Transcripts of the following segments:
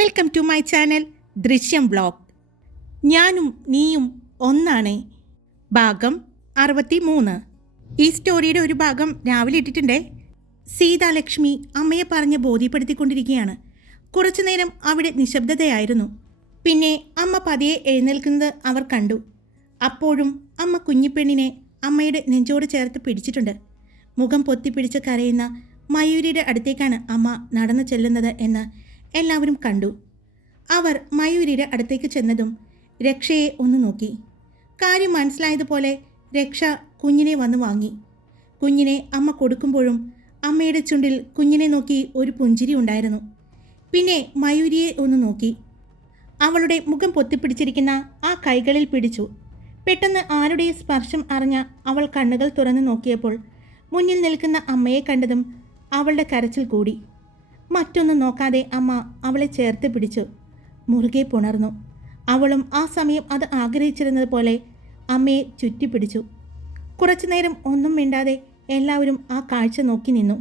Welcome to my channel ദൃശ്യം blog ഞാനും നീയും ഒന്നാണ്. ഭാഗം അറുപത്തി മൂന്ന് ഈ സ്റ്റോറിയുടെ ഒരു ഭാഗം രാവിലെ ഇട്ടിട്ടുണ്ടേ. സീതാലക്ഷ്മി അമ്മയെ പറഞ്ഞ് ബോധ്യപ്പെടുത്തിക്കൊണ്ടിരിക്കുകയാണ്. കുറച്ചു നേരം അവിടെ നിശബ്ദതയായിരുന്നു. പിന്നെ അമ്മ പതിയെ എഴുന്നേൽക്കുന്നത് അവർ കണ്ടു. അപ്പോഴും അമ്മ കുഞ്ഞിപ്പെണ്ണിനെ അമ്മയുടെ നെഞ്ചോട് ചേർത്ത് പിടിച്ചിട്ടുണ്ട്. മുഖം പൊത്തിപ്പിടിച്ച് കരയുന്ന മയൂരിയുടെ അടുത്തേക്കാണ് അമ്മ നടന്നു ചെല്ലുന്നത് എന്ന് എല്ലാവരും കണ്ടു. അവർ മയൂരിയുടെ അടുത്തേക്ക് ചെന്നതും രക്ഷയെ ഒന്ന് നോക്കി. കാര്യം മനസ്സിലായതുപോലെ രക്ഷ കുഞ്ഞിനെ വന്ന് വാങ്ങി. കുഞ്ഞിനെ അമ്മ കൊടുക്കുമ്പോഴും അമ്മയുടെ ചുണ്ടിൽ കുഞ്ഞിനെ നോക്കി ഒരു പുഞ്ചിരി ഉണ്ടായിരുന്നു. പിന്നെ മയൂരിയെ ഒന്ന് നോക്കി. അവളുടെ മുഖം പൊത്തിപ്പിടിച്ചിരിക്കുന്ന ആ കൈകളിൽ പിടിച്ചു. പെട്ടെന്ന് ആരുടെ സ്പർശം അറിഞ്ഞ അവൾ കണ്ണുകൾ തുറന്നു നോക്കിയപ്പോൾ മുന്നിൽ നിൽക്കുന്ന അമ്മയെ കണ്ടതും അവളുടെ കരച്ചിൽ കൂടി. മറ്റൊന്നും നോക്കാതെ അമ്മ അവളെ ചേർത്ത് പിടിച്ചു. മുറുകെ പുണർന്നു. അവളും ആ സമയം അത് ആഗ്രഹിച്ചിരുന്നത് പോലെ അമ്മയെ ചുറ്റിപ്പിടിച്ചു കുറച്ചു നേരം ഒന്നും മിണ്ടാതെ എല്ലാവരും ആ കാഴ്ച നോക്കി നിന്നു.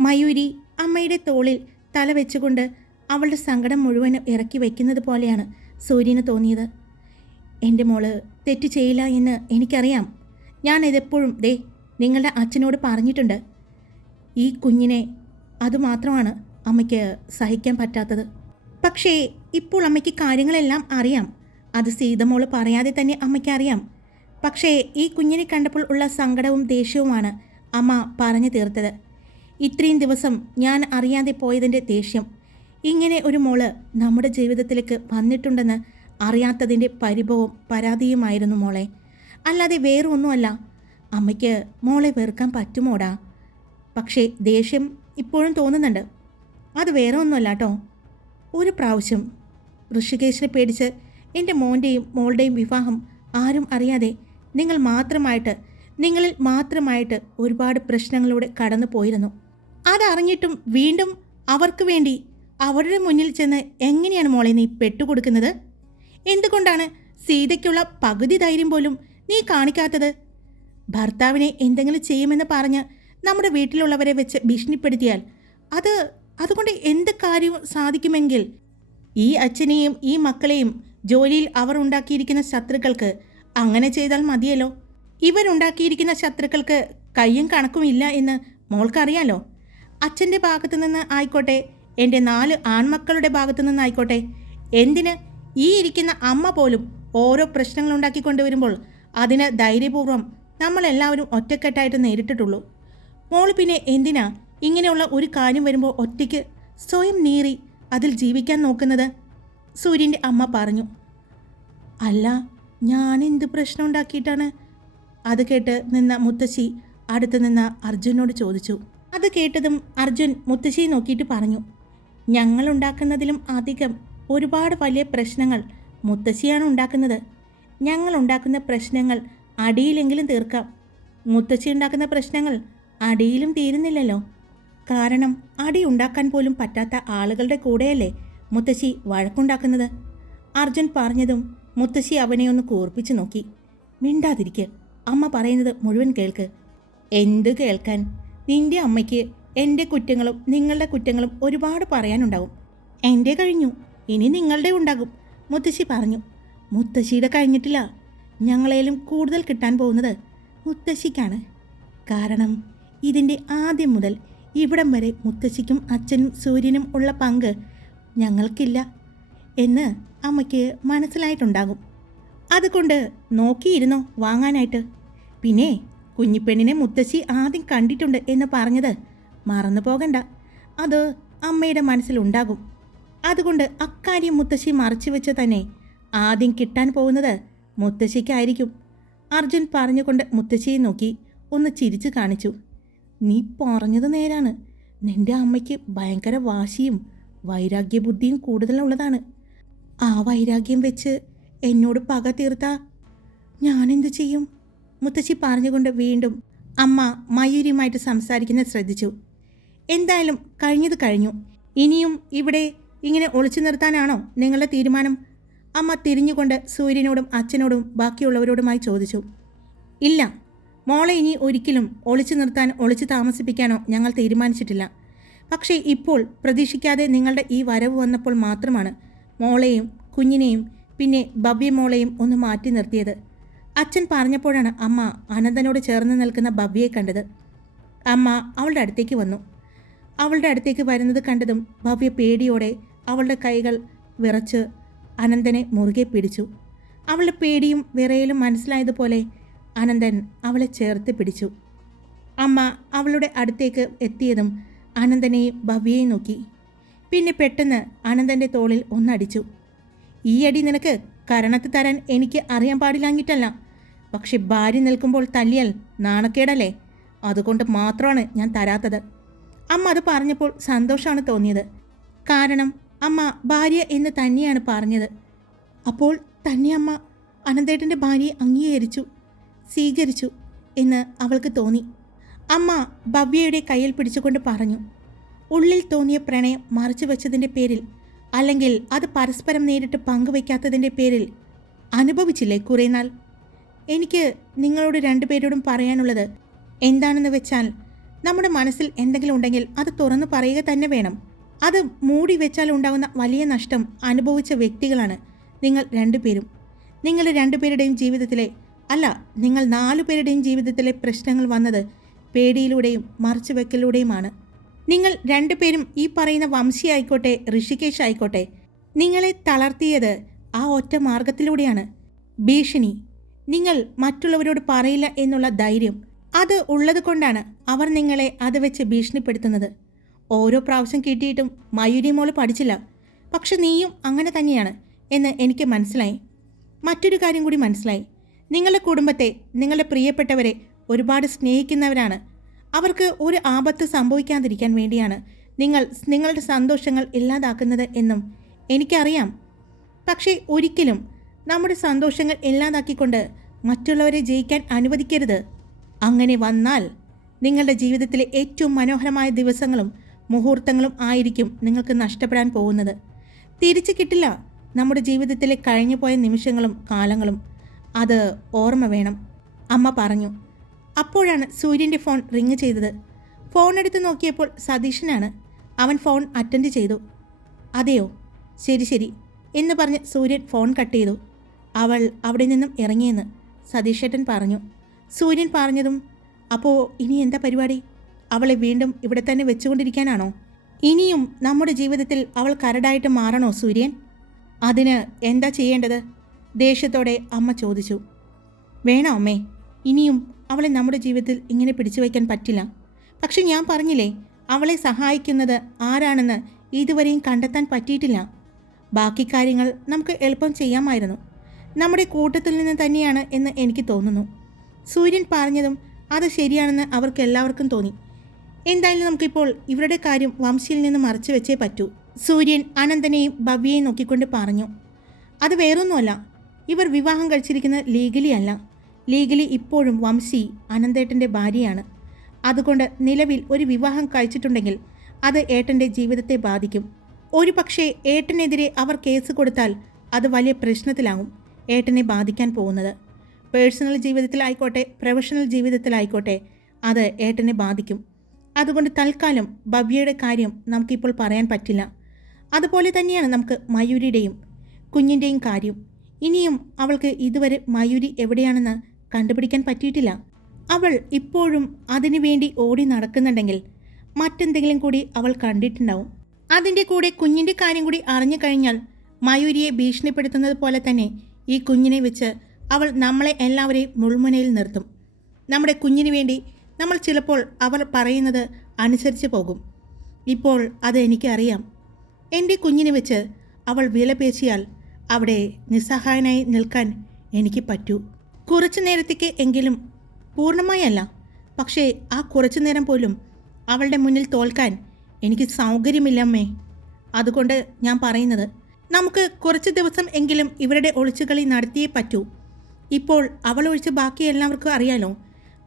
മയൂരി അമ്മയുടെ തോളിൽ തല വെച്ചുകൊണ്ട് അവളുടെ സങ്കടം മുഴുവനും ഇറക്കി വയ്ക്കുന്നത് പോലെയാണ് സൂര്യന് തോന്നിയത്. എന്റെ മോൾ തെറ്റ് ചെയ്യില്ല എന്ന് എനിക്കറിയാം. ഞാൻ ഇതെപ്പോഴും ദേ നിങ്ങളുടെ അച്ഛനോട് പറഞ്ഞിട്ടുണ്ട്. ഈ കുഞ്ഞിനെ അതുമാത്രമാണ് അമ്മയ്ക്ക് സഹിക്കാൻ പറ്റാത്തത്. പക്ഷേ ഇപ്പോൾ അമ്മയ്ക്ക് കാര്യങ്ങളെല്ലാം അറിയാം. അത് സീതമോൾ പറയാതെ തന്നെ അമ്മയ്ക്ക് അറിയാം. പക്ഷേ ഈ കുഞ്ഞിനെ കണ്ടപ്പോൾ ഉള്ള സങ്കടവും ദേഷ്യവുമാണ് അമ്മ പറഞ്ഞു തീർത്തത്. ഇത്രയും ദിവസം ഞാൻ അറിയാതെ പോയതിന്റെ ദേഷ്യം. ഇങ്ങനെ ഒരു മോൾ നമ്മുടെ ജീവിതത്തിലേക്ക് വന്നിട്ടുണ്ടെന്ന് അറിയാത്തതിന്റെ പരിഭവം പരാതിയുമായിരുന്നു മോളെ. അല്ലാതെ വേറൊന്നുമല്ല. അമ്മയ്ക്ക് മോളെ വെറുക്കാൻ പറ്റുമോടാ? പക്ഷേ ദേഷ്യം ഇപ്പോഴും തോന്നുന്നുണ്ട്. അത് വേറെ ഒന്നുമല്ല കേട്ടോ ഒരു പ്രാവശ്യം ഋഷികേശിനെ പേടിച്ച് എന്റെ മോന്റെയും മോളുടെയും വിവാഹം ആരും അറിയാതെ നിങ്ങൾ മാത്രമായിട്ട് നിങ്ങളിൽ മാത്രമായിട്ട് ഒരുപാട് പ്രശ്നങ്ങളിലൂടെ കടന്നു പോയിരുന്നു. അതറിഞ്ഞിട്ടും വീണ്ടും അവർക്ക് വേണ്ടി അവരുടെ മുന്നിൽ ചെന്ന് എങ്ങനെയാണ് മോളെ നീ പെട്ടുകൊടുക്കുന്നത്? എന്തുകൊണ്ടാണ് സീതയ്ക്കുള്ള പകുതി ധൈര്യം പോലും നീ കാണിക്കാത്തത്? ഭർത്താവിനെ എന്തെങ്കിലും ചെയ്യുമെന്ന് പറഞ്ഞ് നമ്മുടെ വീട്ടിലുള്ളവരെ വെച്ച് ഭീഷണിപ്പെടുത്തിയാൽ അത് അതുകൊണ്ട് എന്ത് കാര്യവും സാധിക്കുമെങ്കിൽ ഈ അച്ഛനെയും ഈ മക്കളെയും ജോലിയിൽ അവർ ഉണ്ടാക്കിയിരിക്കുന്ന ശത്രുക്കൾക്ക് അങ്ങനെ ചെയ്താൽ മതിയല്ലോ. ഇവരുണ്ടാക്കിയിരിക്കുന്ന ശത്രുക്കൾക്ക് കയ്യും കണക്കുമില്ല എന്ന് മോൾക്കറിയാലോ? അച്ഛന്റെ ഭാഗത്തു നിന്ന് ആയിക്കോട്ടെ എന്റെ നാല് ആൺമക്കളുടെ ഭാഗത്തു നിന്നായിക്കോട്ടെ എന്തിന് ഈ ഇരിക്കുന്ന അമ്മ പോലും ഓരോ പ്രശ്നങ്ങൾ ഉണ്ടാക്കി കൊണ്ടുവരുമ്പോൾ അതിന് ധൈര്യപൂർവം നമ്മളെല്ലാവരും ഒറ്റക്കെട്ടായിട്ട് നേരിട്ടിട്ടുള്ളൂ. മോൾ പിന്നെ എന്തിനാ ഇങ്ങനെയുള്ള ഒരു കാര്യം വരുമ്പോൾ ഒറ്റയ്ക്ക് സ്വയം നീറി അതിൽ ജീവിക്കാൻ നോക്കുന്നത് സൂര്യന്റെ അമ്മ പറഞ്ഞു. അല്ല ഞാൻ എന്ത് പ്രശ്നം ഉണ്ടാക്കിയിട്ടാണ്? അത് കേട്ട് നിന്ന മുത്തശ്ശി അടുത്ത് നിന്ന അർജുനോട് ചോദിച്ചു. അത് കേട്ടതും അർജുൻ മുത്തശ്ശിയെ നോക്കിയിട്ട് പറഞ്ഞു. ഞങ്ങൾ ഉണ്ടാക്കുന്നതിലും അധികം ഒരുപാട് വലിയ പ്രശ്നങ്ങൾ മുത്തശ്ശിയാണ് ഉണ്ടാക്കുന്നത്. ഞങ്ങൾ ഉണ്ടാക്കുന്ന പ്രശ്നങ്ങൾ അടിയിലെങ്കിലും തീർക്കാം. മുത്തശ്ശി ഉണ്ടാക്കുന്ന പ്രശ്നങ്ങൾ അടിയിലും തീരുന്നില്ലല്ലോ. കാരണം അടി ഉണ്ടാക്കാൻ പോലും പറ്റാത്ത ആളുകളുടെ കൂടെയല്ലേ മുത്തശ്ശി വഴക്കുണ്ടാക്കുന്നത്? അർജുൻ പറഞ്ഞതും മുത്തശ്ശി അവനെ ഒന്ന് കൂർപ്പിച്ചു നോക്കി. മിണ്ടാതിരിക്ക്. അമ്മ പറയുന്നത് മുഴുവൻ കേൾക്ക്. എന്ത് കേൾക്കാൻ? നിന്റെ അമ്മയ്ക്ക് എന്റെ കുറ്റങ്ങളും നിങ്ങളുടെ കുറ്റങ്ങളും ഒരുപാട് പറയാനുണ്ടാവും. എന്റെ കഴിഞ്ഞു. ഇനി നിങ്ങളുടെ ഉണ്ടാകും. മുത്തശ്ശി പറഞ്ഞു. മുത്തശ്ശിയുടെ കഴിഞ്ഞിട്ടില്ല. ഞങ്ങളേലും കൂടുതൽ കിട്ടാൻ പോകുന്നത് മുത്തശ്ശിക്കാണ്. കാരണം ഇതിന്റെ ആദ്യം മുതൽ ഇവിടം വരെ മുത്തശ്ശിക്കും അച്ഛനും സൂര്യനും ഉള്ള പങ്ക് ഞങ്ങൾക്കില്ല എന്ന് അമ്മയ്ക്ക് മനസ്സിലായിട്ടുണ്ടാകും. അതുകൊണ്ട് നോക്കിയിരുന്നോ വാങ്ങാനായിട്ട്? പിന്നെ കുഞ്ഞിപ്പെണ്ണിനെ മുത്തശ്ശി ആദ്യം കണ്ടിട്ടുണ്ട് എന്ന് പറഞ്ഞത് മറന്നു പോകണ്ട. അത് അമ്മയുടെ മനസ്സിലുണ്ടാകും. അതുകൊണ്ട് അക്കാര്യം മുത്തശ്ശി മറച്ചു വെച്ച് തന്നെ ആദ്യം കിട്ടാൻ പോകുന്നത് മുത്തശ്ശിക്കായിരിക്കും. അർജുൻ പറഞ്ഞുകൊണ്ട് മുത്തശ്ശിയെ നോക്കി ഒന്ന് ചിരിച്ചു കാണിച്ചു. നീ പറഞ്ഞത് നേരാണ്. നിന്റെ അമ്മയ്ക്ക് ഭയങ്കര വാശിയും വൈരാഗ്യബുദ്ധിയും കൂടുതലുള്ളതാണ്. ആ വൈരാഗ്യം വെച്ച് എന്നോട് പക തീർത്താ. ഞാനെന്ത് ചെയ്യും? മുത്തശ്ശി പറഞ്ഞുകൊണ്ട് വീണ്ടും അമ്മ മയൂരിയുമായിട്ട് സംസാരിക്കുന്നത് ശ്രദ്ധിച്ചു. എന്തായാലും കഴിഞ്ഞത് കഴിഞ്ഞു. ഇനിയും ഇവിടെ ഇങ്ങനെ ഒളിച്ചു നിർത്താനാണോ നിങ്ങളുടെ തീരുമാനം? അമ്മ തിരിഞ്ഞുകൊണ്ട് സൂര്യനോടും അച്ഛനോടും ബാക്കിയുള്ളവരോടുമായി ചോദിച്ചു. ഇല്ല മോളെ ഇനി ഒരിക്കലും ഒളിച്ചു നിർത്താൻ ഒളിച്ചു താമസിപ്പിക്കാനോ ഞങ്ങൾ തീരുമാനിച്ചിട്ടില്ല. പക്ഷേ ഇപ്പോൾ പ്രതീക്ഷിക്കാതെ നിങ്ങളുടെ ഈ വരവ് വന്നപ്പോൾ മാത്രമാണ് മോളെയും കുഞ്ഞിനെയും പിന്നെ ഭവ്യമോളെയും മോളെയും ഒന്ന് മാറ്റി നിർത്തിയത്. അച്ഛൻ പറഞ്ഞപ്പോഴാണ് അമ്മ അനന്തനോട് ചേർന്ന് നിൽക്കുന്ന ഭവ്യയെ കണ്ടത്. അമ്മ അവളുടെ അടുത്തേക്ക് വന്നു. അവളുടെ അടുത്തേക്ക് വരുന്നത് കണ്ടതും ഭവ്യ പേടിയോടെ അവളുടെ കൈകൾ വിറച്ച് അനന്തനെ മുറുകെ പിടിച്ചു. അവളുടെ പേടിയും വിറയലും മനസ്സിലായതുപോലെ അനന്തൻ അവളെ ചേർത്ത് പിടിച്ചു. അമ്മ അവളുടെ അടുത്തേക്ക് എത്തിയതും അനന്തനെയും ഭവ്യയെയും നോക്കി. പിന്നെ പെട്ടെന്ന് അനന്തന്റെ തോളിൽ ഒന്നടിച്ചു. ഈ അടി നിനക്ക് കരണത്ത് തരാൻ എനിക്ക് അറിയാൻ പാടില്ലാഞ്ഞിട്ടല്ല. പക്ഷെ ഭാര്യ നിൽക്കുമ്പോൾ തല്ലിയാൽ നാണക്കേടല്ലേ? അതുകൊണ്ട് മാത്രമാണ് ഞാൻ തരാത്തത്. അമ്മ അത് പറഞ്ഞപ്പോൾ സന്തോഷമാണ് തോന്നിയത്. കാരണം അമ്മ ഭാര്യ എന്ന് തന്നെയാണ് പറഞ്ഞത്. അപ്പോൾ തന്നെ അമ്മ അനന്തേട്ടന്റെ ഭാര്യയെ അംഗീകരിച്ചു. സ്വീകരിച്ചു എന്ന് അവൾക്ക് തോന്നി. അമ്മ ഭവ്യയുടെ കയ്യിൽ പിടിച്ചുകൊണ്ട് പറഞ്ഞു ഉള്ളിൽ തോന്നിയ പ്രണയം മറച്ചു വെച്ചതിന്റെ പേരിൽ അല്ലെങ്കിൽ അത് പരസ്പരം നേരിട്ട് പങ്കുവയ്ക്കാത്തതിന്റെ പേരിൽ അനുഭവിച്ചില്ലേ കുറേ നാൾ? എനിക്ക് നിങ്ങളോട് രണ്ടുപേരോടും പറയാനുള്ളത് എന്താണെന്ന് വെച്ചാൽ നമ്മുടെ മനസ്സിൽ എന്തെങ്കിലും ഉണ്ടെങ്കിൽ അത് തുറന്നു പറയുക തന്നെ വേണം. അത് മൂടി വെച്ചാൽ ഉണ്ടാകുന്ന വലിയ നഷ്ടം അനുഭവിച്ച വ്യക്തികളാണ് നിങ്ങൾ രണ്ടുപേരും. നിങ്ങൾ രണ്ടുപേരുടെയും ജീവിതത്തിലെ അല്ല നിങ്ങൾ നാലു പേരുടെയും ജീവിതത്തിലെ പ്രശ്നങ്ങൾ വന്നത് പേടിയിലൂടെയും മറച്ചുവെക്കലിലൂടെയുമാണ്. നിങ്ങൾ രണ്ടുപേരും ഈ പറയുന്ന വംശിയായിക്കോട്ടെ ഋഷികേശ് ആയിക്കോട്ടെ നിങ്ങളെ തളർത്തിയത് ആ ഒറ്റ മാർഗത്തിലൂടെയാണ് ഭീഷണി നിങ്ങൾ മറ്റുള്ളവരോട് പറയില്ല എന്നുള്ള ധൈര്യം അത് ഉള്ളത് കൊണ്ടാണ് അവർ നിങ്ങളെ അത് വെച്ച് ഭീഷണിപ്പെടുത്തുന്നത്. ഓരോ പ്രാവശ്യം കിട്ടിയിട്ടും മയൂരി പഠിച്ചില്ല. പക്ഷെ നീയും അങ്ങനെ തന്നെയാണ് എന്ന് എനിക്ക് മനസ്സിലായി. മറ്റൊരു കാര്യം കൂടി മനസ്സിലായി. നിങ്ങളുടെ കുടുംബത്തെ നിങ്ങളുടെ പ്രിയപ്പെട്ടവരെ ഒരുപാട് സ്നേഹിക്കുന്നവരാണ്. അവർക്ക് ഒരു ആപത്ത് സംഭവിക്കാതിരിക്കാൻ വേണ്ടിയാണ് നിങ്ങൾ നിങ്ങളുടെ സന്തോഷങ്ങൾ ഇല്ലാതാക്കുന്നത് എന്നും എനിക്കറിയാം. പക്ഷേ ഒരിക്കലും നമ്മുടെ സന്തോഷങ്ങൾ ഇല്ലാതാക്കിക്കൊണ്ട് മറ്റുള്ളവരെ ജയിക്കാൻ അനുവദിക്കരുത്. അങ്ങനെ വന്നാൽ നിങ്ങളുടെ ജീവിതത്തിലെ ഏറ്റവും മനോഹരമായ ദിവസങ്ങളും മുഹൂർത്തങ്ങളും ആയിരിക്കും നിങ്ങൾക്ക് നഷ്ടപ്പെടാൻ പോകുന്നത്. തിരിച്ചു കിട്ടില്ല നമ്മുടെ ജീവിതത്തിലെ കഴിഞ്ഞുപോയ നിമിഷങ്ങളും കാലങ്ങളും. അത് ഓർമ്മ വേണം. അമ്മ പറഞ്ഞു. അപ്പോഴാണ് സൂര്യന്റെ ഫോൺ റിങ് ചെയ്തത്. ഫോൺ എടുത്ത് നോക്കിയപ്പോൾ സതീഷനാണ് അവൻ ഫോൺ അറ്റൻഡ് ചെയ്തു. അതെയോ? ശരി ശരി എന്ന് പറഞ്ഞ് സൂര്യൻ ഫോൺ കട്ട് ചെയ്തു. അവൾ അവിടെ നിന്നും ഇറങ്ങിയെന്ന് സതീഷേട്ടൻ പറഞ്ഞു. സൂര്യൻ പറഞ്ഞതും അപ്പോൾ ഇനി എന്താ പരിപാടി? അവളെ വീണ്ടും ഇവിടെ തന്നെ വെച്ചുകൊണ്ടിരിക്കാനാണോ? ഇനിയും നമ്മുടെ ജീവിതത്തിൽ അവൾ കരടായിട്ട് മാറണോ സൂര്യൻ? അതിന് എന്താ ചെയ്യേണ്ടത്? ദേഷ്യത്തോടെ അമ്മ ചോദിച്ചു വേണോ അമ്മേ ഇനിയും അവളെ നമ്മുടെ ജീവിതത്തിൽ ഇങ്ങനെ പിടിച്ചു വയ്ക്കാൻ പറ്റില്ല. പക്ഷെ ഞാൻ പറഞ്ഞില്ലേ അവളെ സഹായിക്കുന്നത് ആരാണെന്ന് ഇതുവരെയും കണ്ടെത്താൻ പറ്റിയിട്ടില്ല. ബാക്കി കാര്യങ്ങൾ നമുക്ക് എളുപ്പം ചെയ്യാമായിരുന്നു. നമ്മുടെ കൂട്ടത്തിൽ നിന്ന് തന്നെയാണ് എന്ന് എനിക്ക് തോന്നുന്നു. സൂര്യൻ പറഞ്ഞതും അത് ശരിയാണെന്ന് അവർക്ക് എല്ലാവർക്കും തോന്നി. എന്തായാലും നമുക്കിപ്പോൾ ഇവരുടെ കാര്യം വംശിയിൽ നിന്ന് മറച്ചു വെച്ചേ പറ്റൂ സൂര്യൻ അനന്തനെയും ഭവ്യയെയും നോക്കിക്കൊണ്ട് പറഞ്ഞു. അത് വേറൊന്നുമല്ല ഇവർ വിവാഹം കഴിച്ചിരിക്കുന്നത് ലീഗലി അല്ല. ലീഗലി ഇപ്പോഴും വംശി അനന്തേട്ടന്റെ ഭാര്യയാണ്. അതുകൊണ്ട് നിലവിൽ ഒരു വിവാഹം കഴിച്ചിട്ടുണ്ടെങ്കിൽ അത് ഏട്ടന്റെ ജീവിതത്തെ ബാധിക്കും. ഒരു പക്ഷേ ഏട്ടനെതിരെ അവർ കേസ് കൊടുത്താൽ അത് വലിയ പ്രശ്നത്തിലാകും ഏട്ടനെ ബാധിക്കാൻ പോകുന്നത്. പേഴ്സണൽ ജീവിതത്തിലായിക്കോട്ടെ പ്രൊഫഷണൽ ജീവിതത്തിലായിക്കോട്ടെ അത് ഏട്ടനെ ബാധിക്കും. അതുകൊണ്ട് തൽക്കാലം ഭവ്യയുടെ കാര്യം നമുക്കിപ്പോൾ പറയാൻ പറ്റില്ല. അതുപോലെ തന്നെയാണ് നമുക്ക് മയൂരിയുടെയും കുഞ്ഞിന്റെയും കാര്യം. ഇനിയും അവൾക്ക് ഇതുവരെ മയൂരി എവിടെയാണെന്ന് കണ്ടുപിടിക്കാൻ പറ്റിയിട്ടില്ല. അവൾ ഇപ്പോഴും അതിനു വേണ്ടി ഓടി നടക്കുന്നുണ്ടെങ്കിൽ മറ്റെന്തെങ്കിലും കൂടി അവൾ കണ്ടിട്ടുണ്ടാവും. അതിന്റെ കൂടെ കുഞ്ഞിന്റെ കാര്യം കൂടി അറിഞ്ഞു കഴിഞ്ഞാൽ മയൂരിയെ ഭീഷണിപ്പെടുത്തുന്നത് പോലെ തന്നെ ഈ കുഞ്ഞിനെ വെച്ച് അവൾ നമ്മളെ എല്ലാവരെയും മുൾമുനയിൽ നിർത്തും. നമ്മുടെ കുഞ്ഞിനു വേണ്ടി നമ്മൾ ചിലപ്പോൾ അവർ പറയുന്നത് അനുസരിച്ച് പോകും. ഇപ്പോൾ അത് എനിക്കറിയാം. എന്റെ കുഞ്ഞിനെ വെച്ച് അവൾ വിലപേശിയാൽ അവിടെ നിസ്സഹായനായി നിൽക്കാൻ എനിക്ക് പറ്റൂ. കുറച്ചു നേരത്തേക്ക് എങ്കിലും പൂർണമായല്ല പക്ഷേ ആ കുറച്ചു നേരം പോലും അവളുടെ മുന്നിൽ തോൽക്കാൻ എനിക്ക് സൗകര്യമില്ലമ്മേ. അതുകൊണ്ട് ഞാൻ പറയുന്നത് നമുക്ക് കുറച്ച് ദിവസം എങ്കിലും ഇവരുടെ ഒളിച്ചുകളി നടത്തിയേ പറ്റൂ. ഇപ്പോൾ അവൾ ഒഴിച്ച് ബാക്കി എല്ലാവർക്കും അറിയാലോ.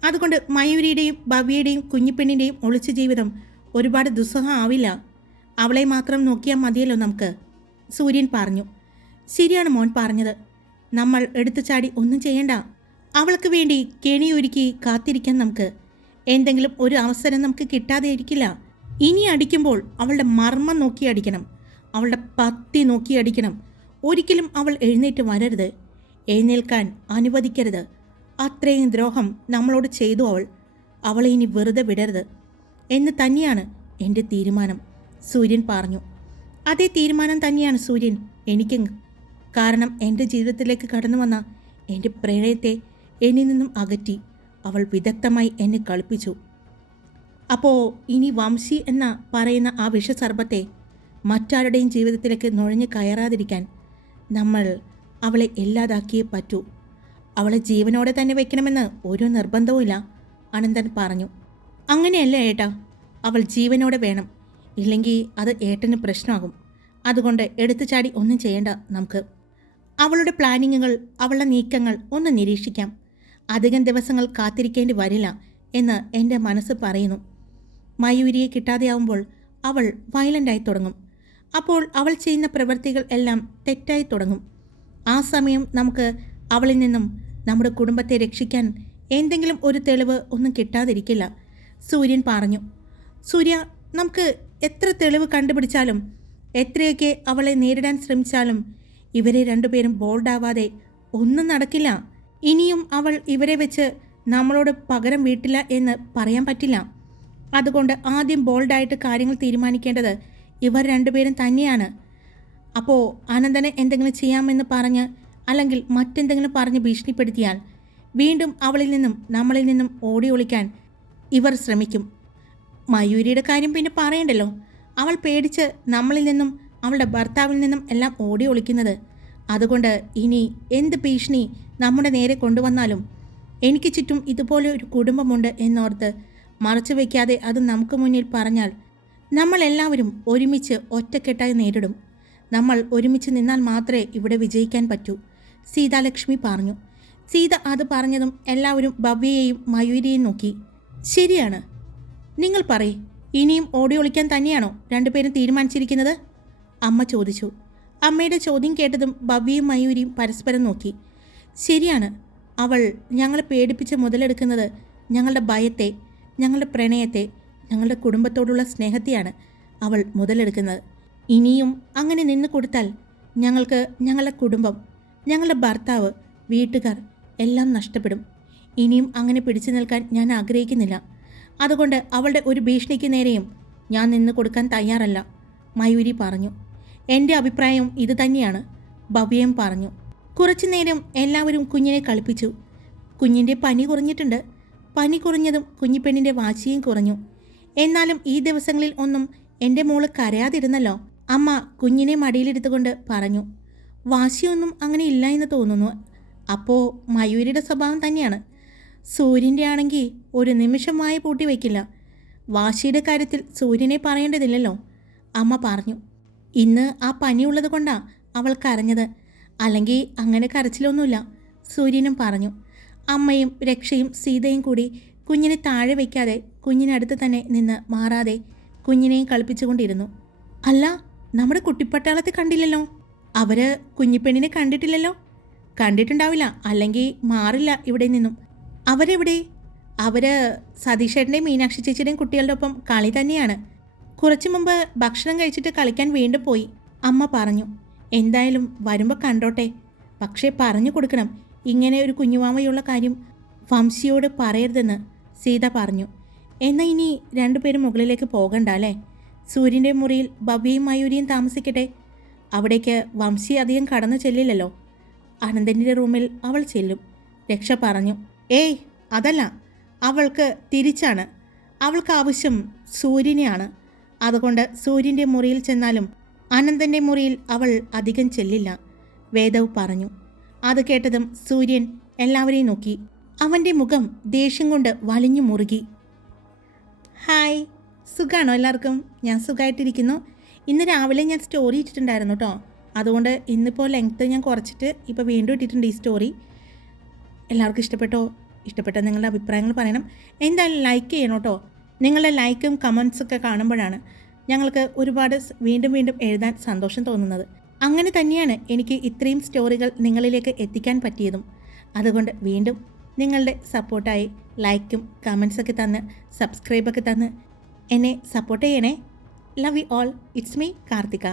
അതുകൊണ്ട് മയൂരിയുടെയും ഭവ്യയുടെയും കുഞ്ഞിപ്പെണ്ണിന്റെയും ഒളിച്ച ജീവിതം ഒരുപാട് ദുസ്സഹം ആവില്ല. അവളെ മാത്രം നോക്കിയാൽ മതിയല്ലോ നമുക്ക് സൂര്യൻ പറഞ്ഞു. ശരിയാണ് മോൻ പറഞ്ഞത്. നമ്മൾ എടുത്തു ചാടി ഒന്നും ചെയ്യണ്ട. അവൾക്ക് വേണ്ടി കെണിയൊരുക്കി കാത്തിരിക്കാൻ നമുക്ക്. എന്തെങ്കിലും ഒരു അവസരം നമുക്ക് കിട്ടാതെ ഇരിക്കില്ല. ഇനി അടിക്കുമ്പോൾ അവളുടെ മർമ്മം നോക്കി അടിക്കണം. അവളുടെ പത്തി നോക്കി അടിക്കണം. ഒരിക്കലും അവൾ എഴുന്നേറ്റ് വരരുത്. എഴുന്നേൽക്കാൻ അനുവദിക്കരുത്. അത്രയും ദ്രോഹം നമ്മളോട് ചെയ്തു അവൾ. അവളെ ഇനി വെറുതെ വിടരുത്. എന്ന് തന്നെയാണ് എന്റെ തീരുമാനം. സൂര്യൻ പറഞ്ഞു. അതേ തീരുമാനം തന്നെയാണ് സൂര്യൻ എനിക്കും കാരണം എന്റെ ജീവിതത്തിലേക്ക് കടന്നു വന്ന എന്റെ പ്രണയത്തെ എന്നിൽ നിന്നും അകറ്റി അവൾ വിദഗ്ധമായി എന്നെ കളിപ്പിച്ചു. അപ്പോൾ ഇനി വംശി എന്ന പറയുന്ന ആ വിഷസർപ്പത്തെ മറ്റാരുടെയും ജീവിതത്തിലേക്ക് നുഴഞ്ഞു കയറാതിരിക്കാൻ നമ്മൾ അവളെ ഇല്ലാതാക്കിയേ പറ്റൂ. അവളെ ജീവനോടെ തന്നെ വെക്കണമെന്ന് ഒരു നിർബന്ധവുമില്ല അനന്തൻ പറഞ്ഞു. അങ്ങനെയല്ല ഏട്ടാ? അവൾ ജീവനോടെ വേണം. ഇല്ലെങ്കിൽ അത് ഏട്ടന് പ്രശ്നമാകും. അതുകൊണ്ട് എടുത്തു ചാടി ഒന്നും ചെയ്യേണ്ട നമുക്ക്. അവളുടെ പ്ലാനിങ്ങുകൾ അവളുടെ നീക്കങ്ങൾ ഒന്ന് നിരീക്ഷിക്കാം. അധികം ദിവസങ്ങൾ കാത്തിരിക്കേണ്ടി വരില്ല എന്ന് എന്റെ മനസ്സ് പറയുന്നു. മയൂരിയെ കിട്ടാതെയാവുമ്പോൾ അവൾ വയലന്റായി തുടങ്ങും. അപ്പോൾ അവൾ ചെയ്യുന്ന പ്രവൃത്തികൾ എല്ലാം തെറ്റായി തുടങ്ങും. ആ സമയം നമുക്ക് അവളിൽ നിന്നും നമ്മുടെ കുടുംബത്തെ രക്ഷിക്കാൻ എന്തെങ്കിലും ഒരു തെളിവ് ഒന്നും കിട്ടാതിരിക്കില്ല സൂര്യൻ പറഞ്ഞു. സൂര്യ നമുക്ക് എത്ര തെളിവ് കണ്ടുപിടിച്ചാലും എത്രയൊക്കെ അവളെ നേരിടാൻ ശ്രമിച്ചാലും ഇവരെ രണ്ടുപേരും ബോൾഡാവാതെ ഒന്നും നടക്കില്ല. ഇനിയും അവൾ ഇവരെ വെച്ച് നമ്മളോട് പകരം വീട്ടില്ല എന്ന് പറയാൻ പറ്റില്ല. അതുകൊണ്ട് ആദ്യം ബോൾഡായിട്ട് കാര്യങ്ങൾ തീരുമാനിക്കേണ്ടത് ഇവർ രണ്ടുപേരും തന്നെയാണ്. അപ്പോൾ അനന്തനെ എന്തെങ്കിലും ചെയ്യാമെന്ന് പറഞ്ഞ് അല്ലെങ്കിൽ മറ്റെന്തെങ്കിലും പറഞ്ഞ് ഭീഷണിപ്പെടുത്തിയാൽ വീണ്ടും അവളിൽ നിന്നും നമ്മളിൽ നിന്നും ഓടി ഒളിക്കാൻ ഇവർ ശ്രമിക്കും. മയൂരിയുടെ കാര്യം പിന്നെ പറയണ്ടല്ലോ. അവൾ പേടിച്ച് നമ്മളിൽ നിന്നും അവളുടെ ഭർത്താവിൽ നിന്നും എല്ലാം ഓടി ഒളിക്കുന്നത്. അതുകൊണ്ട് ഇനി എന്ത് ഭീഷണി നമ്മുടെ നേരെ കൊണ്ടുവന്നാലും എനിക്ക് ചുറ്റും ഇതുപോലെ ഒരു കുടുംബമുണ്ട് എന്നോർത്ത് മറച്ചു വയ്ക്കാതെ അത് നമുക്ക് മുന്നിൽ പറഞ്ഞാൽ നമ്മളെല്ലാവരും ഒരുമിച്ച് ഒറ്റക്കെട്ടായി നേരിടും. നമ്മൾ ഒരുമിച്ച് നിന്നാൽ മാത്രമേ ഇവിടെ വിജയിക്കാൻ പറ്റൂ സീതാലക്ഷ്മി പറഞ്ഞു. സീത അത് പറഞ്ഞതും എല്ലാവരും ഭവ്യയെയും മയൂരിയെയും നോക്കി. ശരിയാണ്. നിങ്ങൾ പറയേ ഇനിയും ഓടി ഒളിക്കാൻ തന്നെയാണോ രണ്ടുപേരും തീരുമാനിച്ചിരിക്കുന്നത്? അമ്മ ചോദിച്ചു. അമ്മയുടെ ചോദ്യം കേട്ടതും ഭവ്യയും മയൂരിയും പരസ്പരം നോക്കി. ശരിയാണ് അവൾ ഞങ്ങളെ പേടിപ്പിച്ച് മുതലെടുക്കുന്നത് ഞങ്ങളുടെ ഭയത്തെ ഞങ്ങളുടെ പ്രണയത്തെ ഞങ്ങളുടെ കുടുംബത്തോടുള്ള സ്നേഹത്തെയാണ് അവൾ മുതലെടുക്കുന്നത്. ഇനിയും അങ്ങനെ നിന്ന് കൊടുത്താൽ ഞങ്ങൾക്ക് ഞങ്ങളുടെ കുടുംബം ഞങ്ങളുടെ ഭർത്താവ് വീട്ടുകാർ എല്ലാം നഷ്ടപ്പെടും. ഇനിയും അങ്ങനെ പിടിച്ചു നിൽക്കാൻ ഞാൻ ആഗ്രഹിക്കുന്നില്ല. അതുകൊണ്ട് അവളുടെ ഒരു ഭീഷണിക്ക് നേരെയും ഞാൻ നിന്ന് കൊടുക്കാൻ തയ്യാറല്ല മയൂരി പറഞ്ഞു. എന്റെ അഭിപ്രായം ഇത് തന്നെയാണ്. ഭവ്യം പറഞ്ഞു. കുറച്ചു നേരം എല്ലാവരും കുഞ്ഞിനെ കളിപ്പിച്ചു. കുഞ്ഞിന്റെ പനി കുറഞ്ഞിട്ടുണ്ട്. പനി കുറഞ്ഞതും കുഞ്ഞിപ്പെണ്ണിന്റെ വാശിയും കുറഞ്ഞു. എന്നാലും ഈ ദിവസങ്ങളിൽ ഒന്നും എന്റെ മോൾ കരയാതിരുന്നല്ലോ. അമ്മ കുഞ്ഞിനെ മടിയിലെടുത്തുകൊണ്ട് പറഞ്ഞു. വാശിയൊന്നും അങ്ങനെ ഇല്ല എന്ന് തോന്നുന്നു. അപ്പോൾ മയൂരിയുടെ സ്വഭാവം തന്നെയാണ്. സൂര്യന്റെ ആണെങ്കിൽ ഒരു നിമിഷമായി പൂട്ടി വയ്ക്കില്ല. വാശിയുടെ കാര്യത്തിൽ സൂര്യനെ പറയേണ്ടതില്ലല്ലോ. അമ്മ പറഞ്ഞു. ഇന്ന് ആ പനിയുള്ളത് കൊണ്ടാ അവൾ കരഞ്ഞത്. അല്ലെങ്കിൽ അങ്ങനെ കരച്ചിലൊന്നുമില്ല. സൂര്യനും പറഞ്ഞു. അമ്മയും രക്ഷയും സീതയും കൂടി കുഞ്ഞിനെ താഴെ വയ്ക്കാതെ കുഞ്ഞിനടുത്ത് തന്നെ നിന്ന് മാറാതെ കുഞ്ഞിനെയും കളിപ്പിച്ചുകൊണ്ടിരുന്നു. അല്ല നമ്മുടെ കുട്ടിപ്പട്ടാളത്തെ കണ്ടില്ലല്ലോ? അവർ കുഞ്ഞിപ്പെണ്ണിനെ കണ്ടിട്ടില്ലല്ലോ? കണ്ടിട്ടുണ്ടാവില്ല. അല്ലെങ്കിൽ മാറില്ല ഇവിടെ നിന്നും. അവരെവിടെ? അവർ സതീഷേട്ടന്റെയും മീനാക്ഷി ചേച്ചിയുടെയും കുട്ടികളുടെ ഒപ്പം കളി തന്നെയാണ്. കുറച്ചു മുമ്പ് ഭക്ഷണം കഴിച്ചിട്ട് കളിക്കാൻ വീണ്ടും പോയി. അമ്മ പറഞ്ഞു എന്തായാലും വരുമ്പോൾ കണ്ടോട്ടെ. പക്ഷേ പറഞ്ഞു കൊടുക്കണം ഇങ്ങനെ ഒരു കുഞ്ഞുമാമയുള്ള കാര്യം വംശിയോട് പറയരുതെന്ന്. സീത പറഞ്ഞു എന്നാൽ ഇനി രണ്ടുപേരും മുകളിലേക്ക് പോകണ്ട അല്ലേ? സൂര്യന്റെ മുറിയിൽ ബബിയും മയൂരിയും താമസിക്കട്ടെ. അവിടേക്ക് വംശി അധികം കടന്നു ചെല്ലില്ലല്ലോ. അനന്തന്റെ റൂമിൽ അവൾ ചെല്ലും. രക്ഷ പറഞ്ഞു ഏയ് അതല്ല. അവൾക്ക് തിരിച്ചാണ്. അവൾക്ക് ആവശ്യം സൂര്യനെയാണ്. അതുകൊണ്ട് സൂര്യന്റെ മുറിയിൽ ചെന്നാലും അനന്തന്റെ മുറിയിൽ അവൾ അധികം ചെല്ലില്ല. വേദവ് പറഞ്ഞു. അത് കേട്ടതും സൂര്യൻ എല്ലാവരെയും നോക്കി. അവന്റെ മുഖം ദേഷ്യം കൊണ്ട് വലിഞ്ഞു മുറുകി. ഹായ്. സുഖാണോ എല്ലാവർക്കും? ഞാൻ സുഖമായിട്ടിരിക്കുന്നു ഇന്ന് രാവിലെ ഞാൻ സ്റ്റോറി ഇട്ടിട്ടുണ്ടായിരുന്നു കേട്ടോ അതുകൊണ്ട് ഇന്നിപ്പോൾ ലെങ്ത്ത് ഞാൻ കുറച്ചിട്ട് ഇപ്പോൾ വീണ്ടും ഇട്ടിട്ടുണ്ട് ഈ സ്റ്റോറി. എല്ലാവർക്കും ഇഷ്ടപ്പെട്ടോ? ഇഷ്ടപ്പെട്ട നിങ്ങളുടെ അഭിപ്രായങ്ങൾ പറയണം. എന്തായാലും ലൈക്ക് ചെയ്യണം കേട്ടോ നിങ്ങളുടെ ലൈക്കും കമൻസൊക്കെ കാണുമ്പോഴാണ് ഞങ്ങൾക്ക് ഒരുപാട് വീണ്ടും വീണ്ടും എഴുതാൻ സന്തോഷം തോന്നുന്നത്. അങ്ങനെ തന്നെയാണ് എനിക്ക് ഇത്രയും സ്റ്റോറികൾ നിങ്ങളിലേക്ക് എത്തിക്കാൻ പറ്റിയതും. അതുകൊണ്ട് വീണ്ടും നിങ്ങളുടെ സപ്പോർട്ടായി ലൈക്കും കമൻസൊക്കെ തന്ന് സബ്സ്ക്രൈബൊക്കെ തന്ന് എന്നെ സപ്പോർട്ട് ചെയ്യണേ. Love you all it's me Karthika.